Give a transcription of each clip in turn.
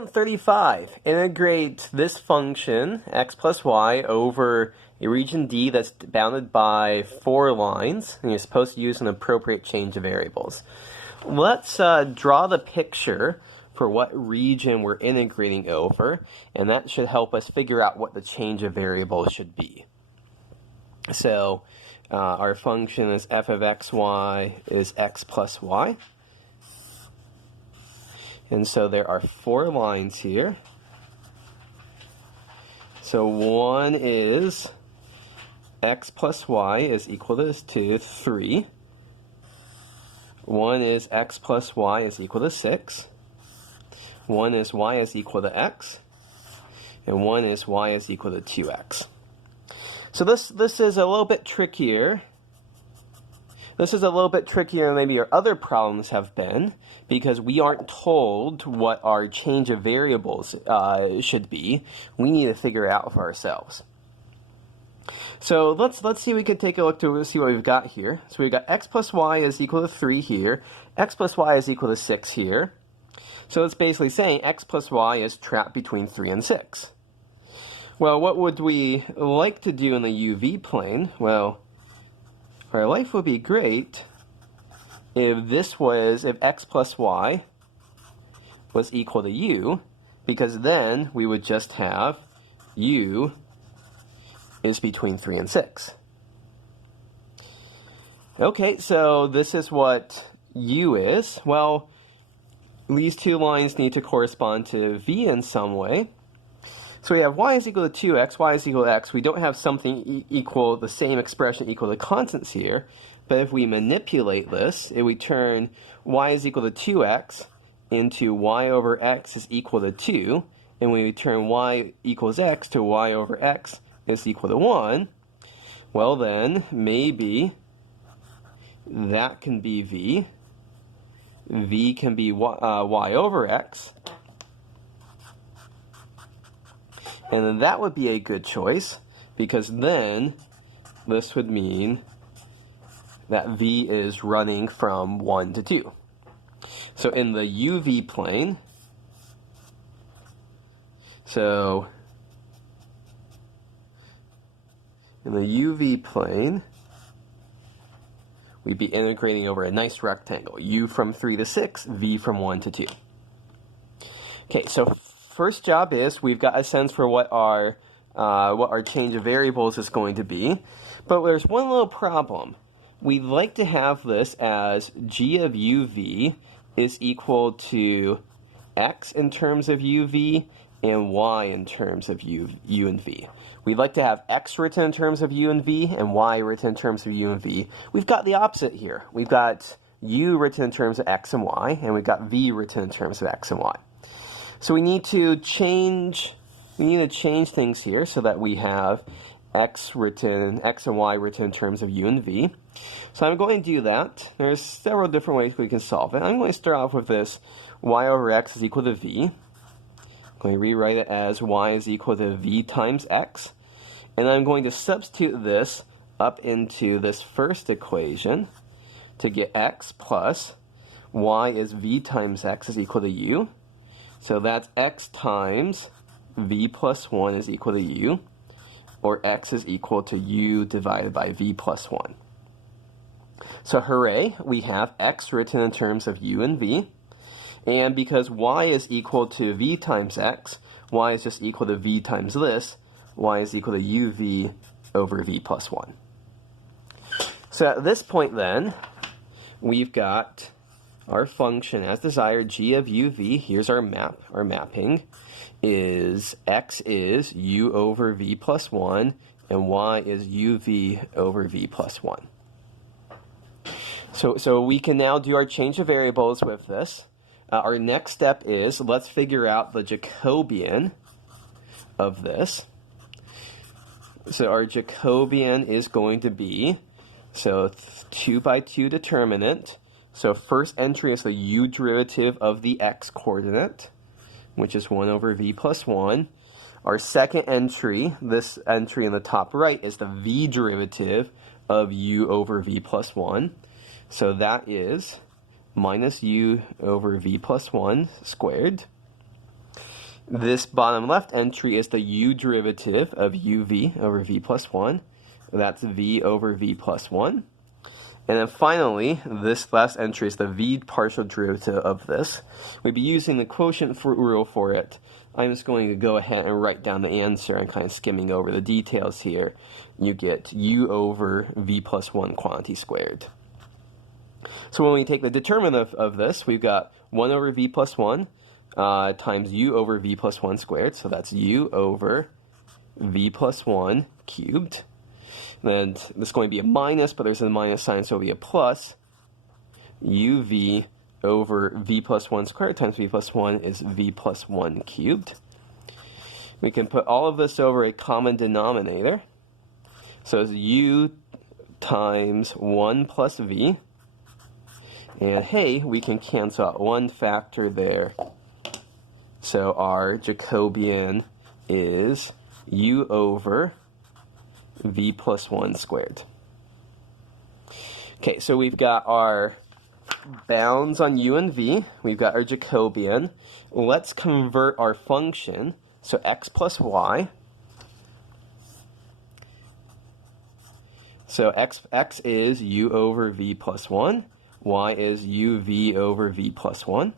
Problem 35. Integrate this function, x plus y, over a region D that's bounded by 4 lines, and you're supposed to use an appropriate change of variables. Let's draw the picture for what region we're integrating over, and that should help us figure out what the change of variables should be. So our function is f of xy is x plus y. And so there are 4 lines here. So one is x plus y is equal to 3. One is x plus y is equal to 6. One is y is equal to x. And one is y is equal to 2x. So this is a little bit trickier. This is a little bit trickier than maybe your other problems have been, because we aren't told what our change of variables should be. We need to figure it out for ourselves. So let's see if we can take a look to see what we've got here. So we've got x plus y is equal to 3 here. X plus y is equal to 6 here. So it's basically saying x plus y is trapped between 3 and 6. Well, what would we like to do in the UV plane? Well, our life would be great if x plus y was equal to u, because then we would just have u is between 3 and 6. Okay, so this is what u is. Well, these 2 lines need to correspond to v in some way. So we have y is equal to 2x, y is equal to x. We don't have something equal, the same expression equal to constants here. But if we manipulate this, if we turn y is equal to 2x into y over x is equal to 2, and we turn y equals x to y over x is equal to 1, well then, maybe that can be v. V can be y over x. And then that would be a good choice, because then this would mean that v is running from 1 to 2. So in the UV plane, we'd be integrating over a nice rectangle. U from 3 to 6, v from 1 to 2. Okay, so first job is we've got a sense for what our change of variables is going to be, but there's one little problem. We'd like to have this as g of uv is equal to x in terms of uv and y in terms of u and v. We'd like to have x written in terms of u and v and y written in terms of u and v. We've got the opposite here. We've got u written in terms of x and y, and we've got v written in terms of x and y. So we need to change things here so that we have x and y written in terms of u and v. So I'm going to do that. There's several different ways we can solve it. I'm going to start off with this y over x is equal to v. I'm going to rewrite it as y is equal to v times x. And I'm going to substitute this up into this first equation to get x plus y is v times x is equal to u. So that's x times v plus 1 is equal to u, or x is equal to u divided by v plus 1. So hooray, we have x written in terms of u and v, and because y is equal to v times x, y is just equal to v times this, y is equal to uv over v plus 1. So at this point then, we've got our function as desired, g of uv, here's our mapping, is x is u over v plus 1, and y is uv over v plus 1. So we can now do our change of variables with this. Our next step is, let's figure out the Jacobian of this. So our Jacobian is going to be, 2 by 2 determinant. So first entry is the u derivative of the x coordinate, which is 1 over v plus 1. Our second entry, this entry in the top right, is the v derivative of u over v plus 1. So that is minus u over v plus 1 squared. This bottom left entry is the u derivative of uv over v plus 1. That's v over v plus 1. And then finally, this last entry is the v partial derivative of this. We'd be using the quotient rule for it. I'm just going to go ahead and write down the answer. I'm kind of skimming over the details here. You get u over v plus 1 quantity squared. So when we take the determinant of this, we've got 1 over v plus 1 times u over v plus 1 squared. So that's u over v plus 1 cubed. Then this is going to be a minus, but there's a minus sign, so it'll be a plus. uv over v plus 1 squared times v plus 1 is v plus 1 cubed. We can put all of this over a common denominator. So it's u times 1 plus v. And hey, we can cancel out one factor there. So our Jacobian is u over v plus 1 squared. Okay, so we've got our bounds on u and v. We've got our Jacobian. Let's convert our function. So x plus y. So x is u over v plus 1. Y is uv over v plus 1.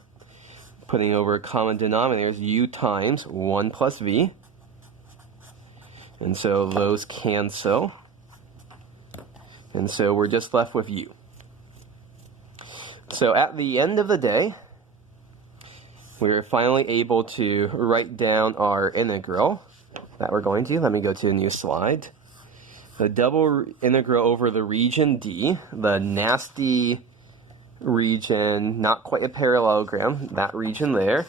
Putting over a common denominator is u times 1 plus v. And so those cancel. And so we're just left with u. So at the end of the day, we were finally able to write down our integral that we're going to. Let me go to a new slide. The double integral over the region D, the nasty region, not quite a parallelogram, that region there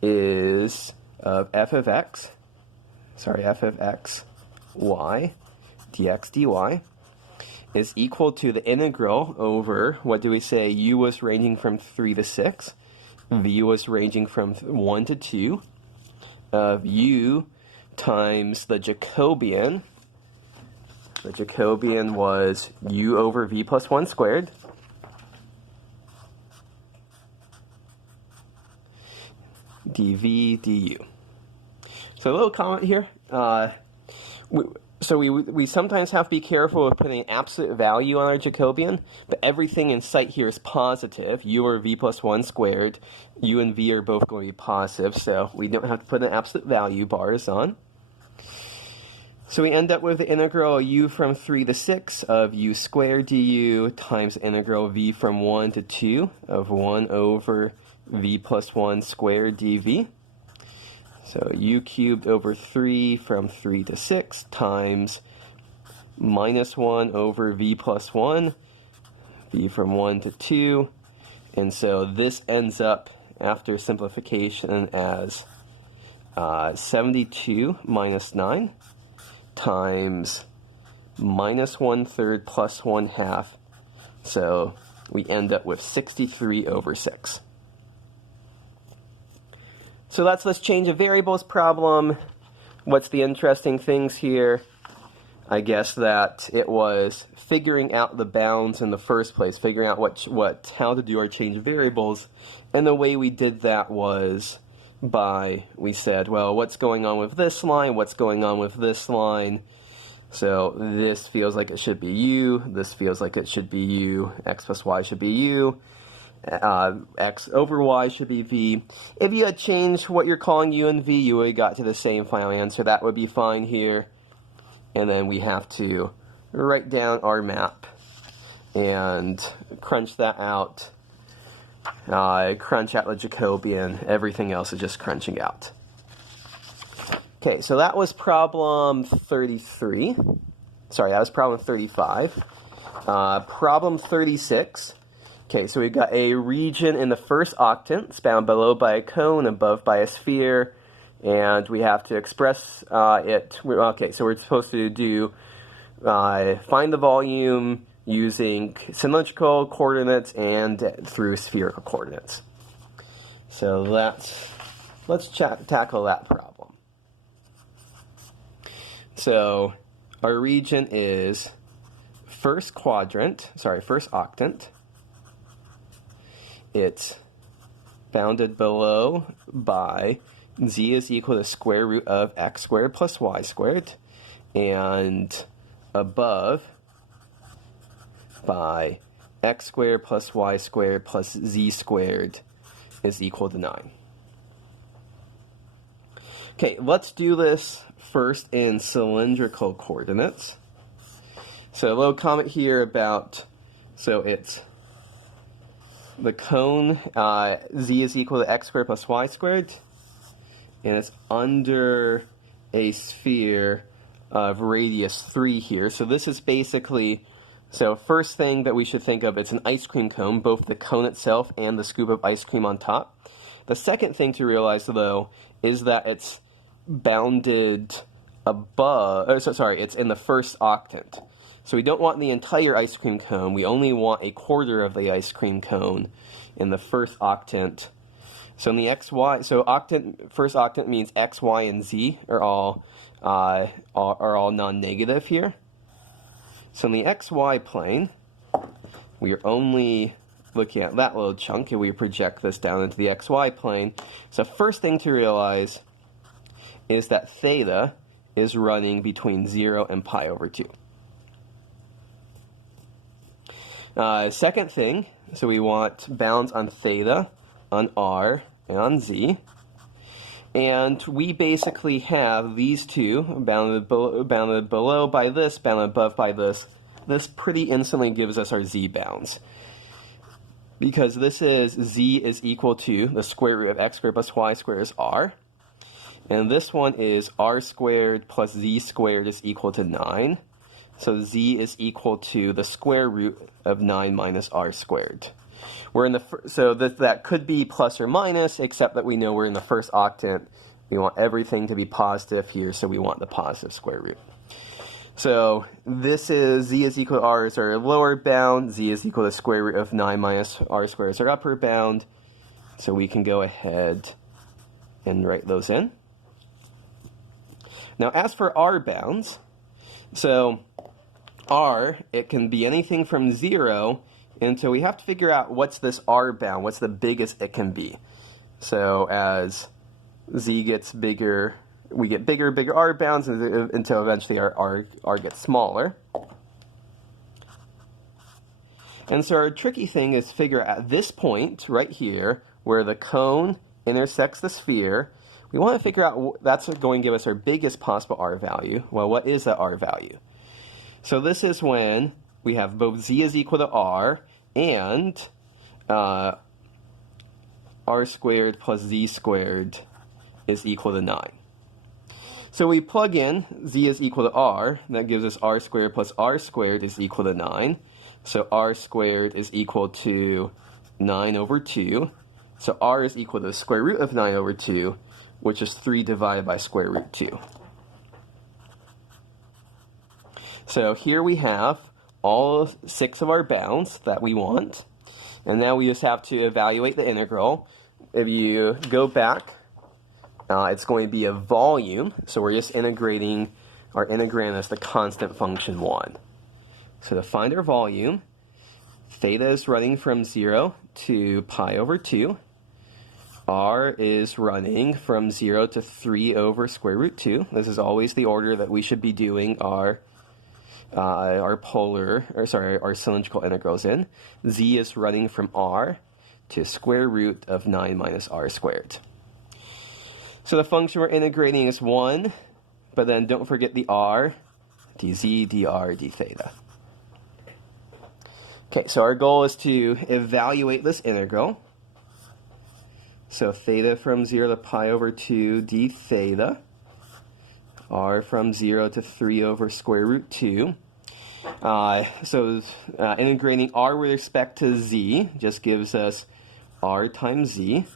is f of x y dx dy is equal to the integral over, what do we say, u was ranging from 3 to 6, v was ranging from 1 to 2, of u times the Jacobian. The Jacobian was u over v plus 1 squared, dv du. So a little comment here. We sometimes have to be careful of putting an absolute value on our Jacobian, but everything in sight here is positive. U over v plus 1 squared. U and v are both going to be positive, so we don't have to put an absolute value bars on. So we end up with the integral u from 3 to 6 of u squared du times integral v from 1 to 2 of 1 over v plus 1 squared dv. So u cubed over 3 from 3 to 6 times minus 1 over v plus 1, v from 1 to 2. And so this ends up, after simplification, as 72 minus 9 times minus 1/3 plus 1/2. So we end up with 63 over 6. So that's this change of variables problem. What's the interesting things here? I guess that it was figuring out the bounds in the first place, figuring out how to do our change of variables. And the way we did that was we said, well, what's going on with this line? What's going on with this line? So this feels like it should be u. This feels like it should be u. X plus y should be u. X over y should be v. If you had changed what you're calling u and v, you would have got to the same final answer. That would be fine here. And then we have to write down our map and crunch that out. Crunch out the Jacobian. Everything else is just crunching out. Okay, so that was problem 33. Sorry, that was problem 35. Problem 36. Okay, so we've got a region in the first octant. It's bound below by a cone, above by a sphere. And we have to express it. Okay, so we're supposed to do find the volume using cylindrical coordinates and through spherical coordinates. So let's tackle that problem. So our region is first octant. It's bounded below by z is equal to square root of x squared plus y squared, and above by x squared plus y squared plus z squared is equal to 9. Okay, let's do this first in cylindrical coordinates. So a little comment here about, so it's the cone, z is equal to x squared plus y squared, and it's under a sphere of radius 3 here. So this is basically, so first thing that we should think of, it's an ice cream cone, both the cone itself and the scoop of ice cream on top. The second thing to realize, though, is that it's bounded above, it's in the first octant. So we don't want the entire ice cream cone, we only want a quarter of the ice cream cone in the first octant. So in the xy, so octant, first octant means x, y, and z are all non-negative here. So in the xy plane, we are only looking at that little chunk, and we project this down into the xy plane. So first thing to realize is that theta is running between 0 and pi over 2. Second thing, so we want bounds on theta, on r, and on z. And we basically have these two, bounded below by this, bounded above by this. This pretty instantly gives us our z bounds. Because this is z is equal to the square root of x squared plus y squared is r. And this one is r squared plus z squared is equal to 9. So z is equal to the square root of 9 minus r squared. We're in the so that could be plus or minus, except that we know we're in the first octant. We want everything to be positive here, so we want the positive square root. So this is z is equal to r is our lower bound, z is equal to square root of 9 minus r squared is our upper bound. So we can go ahead and write those in. Now as for r bounds, so r, it can be anything from 0 until we have to figure out what's this r bound, what's the biggest it can be. So as z gets bigger, we get bigger r bounds until eventually our r gets smaller. And so our tricky thing is to figure out at this point right here where the cone intersects the sphere, we want to figure out that's going to give us our biggest possible r value. Well, what is that r value? So this is when we have both z is equal to r and r squared plus z squared is equal to 9. So we plug in z is equal to r, that gives us r squared plus r squared is equal to 9. So r squared is equal to 9 over 2. So r is equal to the square root of 9 over 2, which is 3 divided by square root 2. So here we have all 6 of our bounds that we want. And now we just have to evaluate the integral. If you go back, it's going to be a volume. So we're just integrating our integrand as the constant function 1. So to find our volume, theta is running from 0 to pi over 2. R is running from 0 to 3 over square root 2. This is always the order that we should be doing our cylindrical integrals in. Z is running from r to square root of 9 minus r squared. So the function we're integrating is 1, but then don't forget the r, dz, dr, d theta. Okay, so our goal is to evaluate this integral. So theta from 0 to pi over 2 d theta, r from 0 to 3 over square root 2. Integrating r with respect to z just gives us r times z.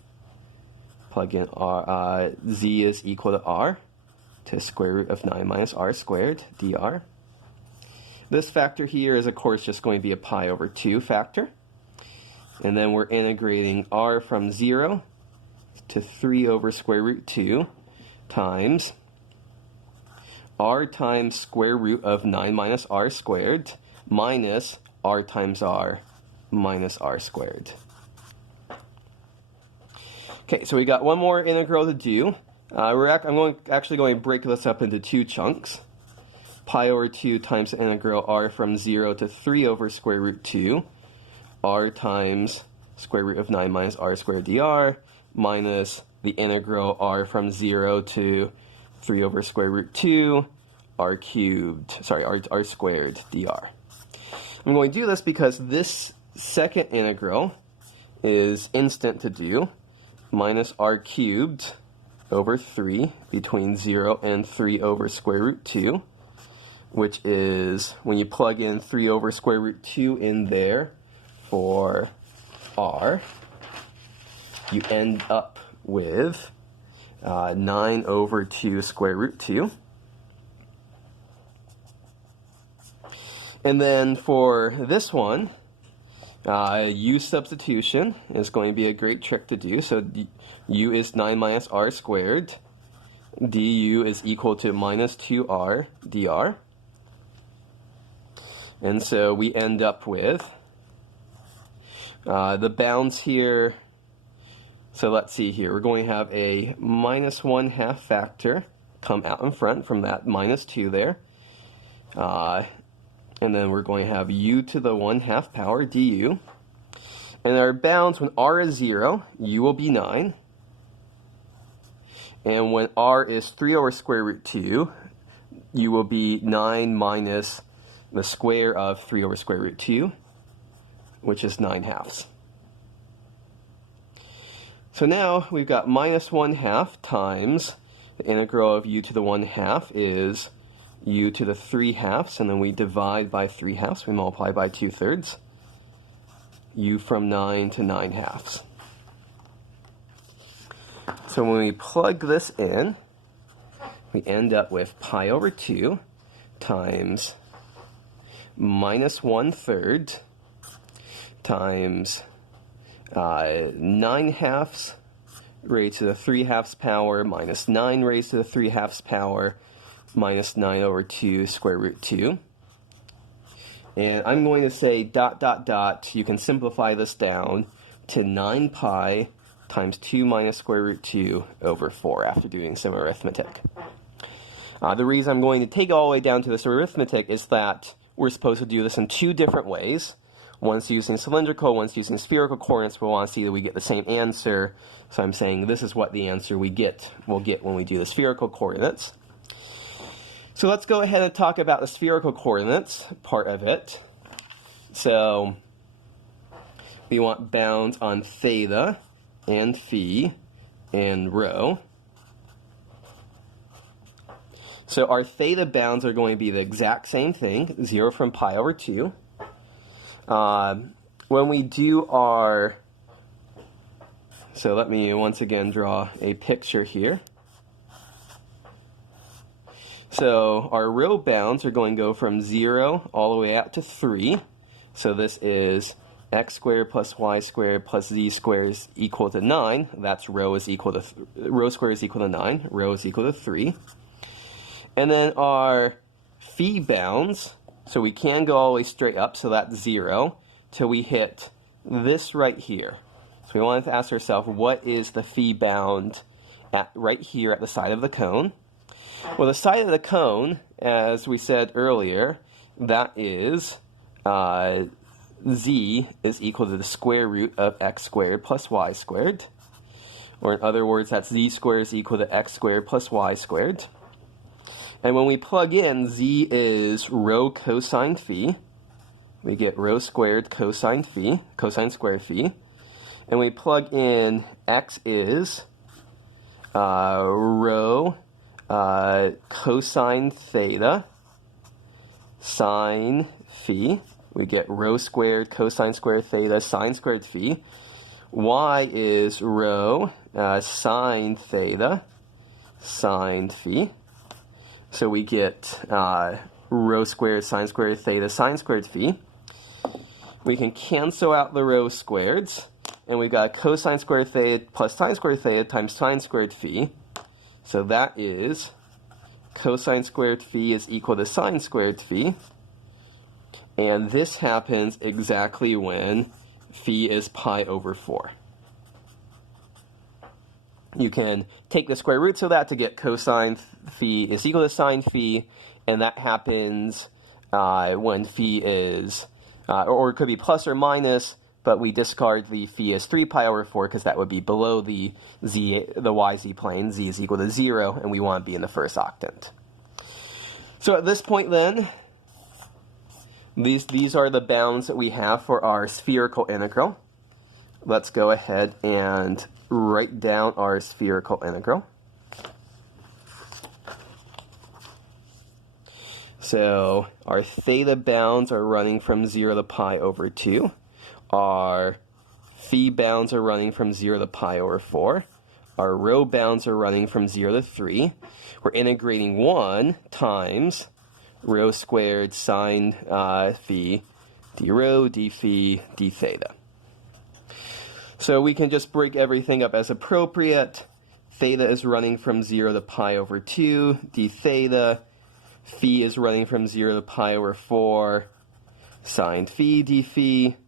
Plug in r, z is equal to r to square root of 9 minus r squared, dr. This factor here is, of course, just going to be a pi over 2 factor. And then we're integrating r from 0 to 3 over square root 2 times r times square root of 9 minus r squared minus r times r minus r squared. Okay, so we got one more integral to do. I'm actually going to break this up into two chunks. Pi over 2 times the integral r from 0 to 3 over square root 2, r times square root of 9 minus r squared dr, minus the integral r from 0 to 3 over square root 2, r squared dr. I'm going to do this because this second integral is instant to do, minus r cubed over 3 between 0 and 3 over square root 2, which is, when you plug in 3 over square root 2 in there for r, you end up with 9 over 2 square root 2. And then for this one, u substitution is going to be a great trick to do. So u is 9 minus r squared. du is equal to minus 2r dr. And so we end up with the bounds here. So let's see here. We're going to have a minus 1/2 factor come out in front from that minus 2 there. And then we're going to have u to the 1/2 power du. And our bounds, when r is 0, u will be 9. And when r is 3 over square root 2, u will be 9 minus the square of 3 over square root 2, which is 9/2. So now we've got minus 1/2 times the integral of u to the 1/2 is u to the 3/2, and then we divide by 3/2, we multiply by 2/3, u from 9 to 9/2. So when we plug this in, we end up with pi over 2 times minus 1/3 times 9/2 raised to the 3/2 power minus 9 raised to the 3/2 power minus 9 over 2 square root 2. And I'm going to say dot dot dot. You can simplify this down to 9 pi times 2 minus square root 2 over 4 after doing some arithmetic. The reason I'm going to take it all the way down to this arithmetic is that we're supposed to do this in two different ways. One's using cylindrical, one's using spherical coordinates. We want to see that we get the same answer. So I'm saying this is what the answer we'll get when we do the spherical coordinates. So let's go ahead and talk about the spherical coordinates part of it. So we want bounds on theta and phi and rho. So our theta bounds are going to be the exact same thing, 0 from pi over 2. When we do our, so let me once again draw a picture here. So our rho bounds are going to go from 0 all the way out to 3. So this is x squared plus y squared plus z squared is equal to 9. That's rho squared is equal to 9. Rho is equal to 3. And then our phi bounds, so we can go all the way straight up, so that's 0, till we hit this right here. So we wanted to ask ourselves, what is the phi bound right here at the side of the cone? Well, the side of the cone, as we said earlier, that is z is equal to the square root of x squared plus y squared. Or in other words, that's z squared is equal to x squared plus y squared. And when we plug in, z is rho cosine phi. We get rho squared cosine phi, cosine squared phi. And we plug in x is rho cosine theta sine phi. We get rho squared cosine squared theta sine squared phi. Y is rho sine theta sine phi. So we get rho squared sine squared theta sine squared phi. We can cancel out the rho squareds, and we got cosine squared theta plus sine squared theta times sine squared phi. So that is cosine squared phi is equal to sine squared phi. And this happens exactly when phi is pi over 4. you can take the square roots of that to get cosine phi is equal to sine phi, and that happens when phi is, or it could be plus or minus, but we discard the phi as 3 pi over 4 because that would be below the yz plane. Z is equal to 0, and we want to be in the first octant. So at this point then, these are the bounds that we have for our spherical integral. Let's go ahead and write down our spherical integral. So our theta bounds are running from 0 to pi over 2. Our phi bounds are running from 0 to pi over 4. Our rho bounds are running from 0 to 3. We're integrating 1 times rho squared sine phi d rho d phi d theta. So we can just break everything up as appropriate. Theta is running from 0 to pi over 2, d theta. Phi is running from 0 to pi over 4, sine phi d phi.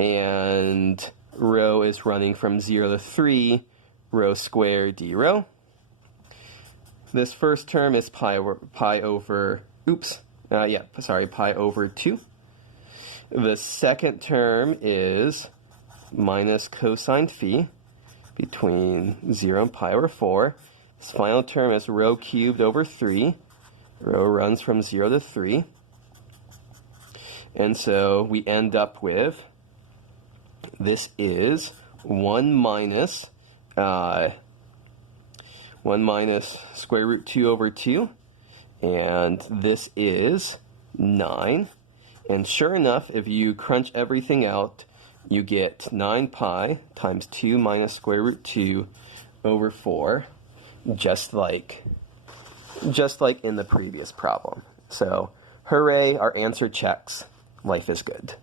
And rho is running from 0 to 3, rho squared d rho. This first term is pi over 2. The second term is minus cosine phi between 0 and pi over 4. This final term is rho cubed over 3. Rho runs from 0 to 3. And so we end up with, this is 1 minus square root 2 over 2. And this is 9. And sure enough, if you crunch everything out, you get 9 pi times 2 minus square root 2 over 4, just like in the previous problem. So, hooray, our answer checks. Life is good.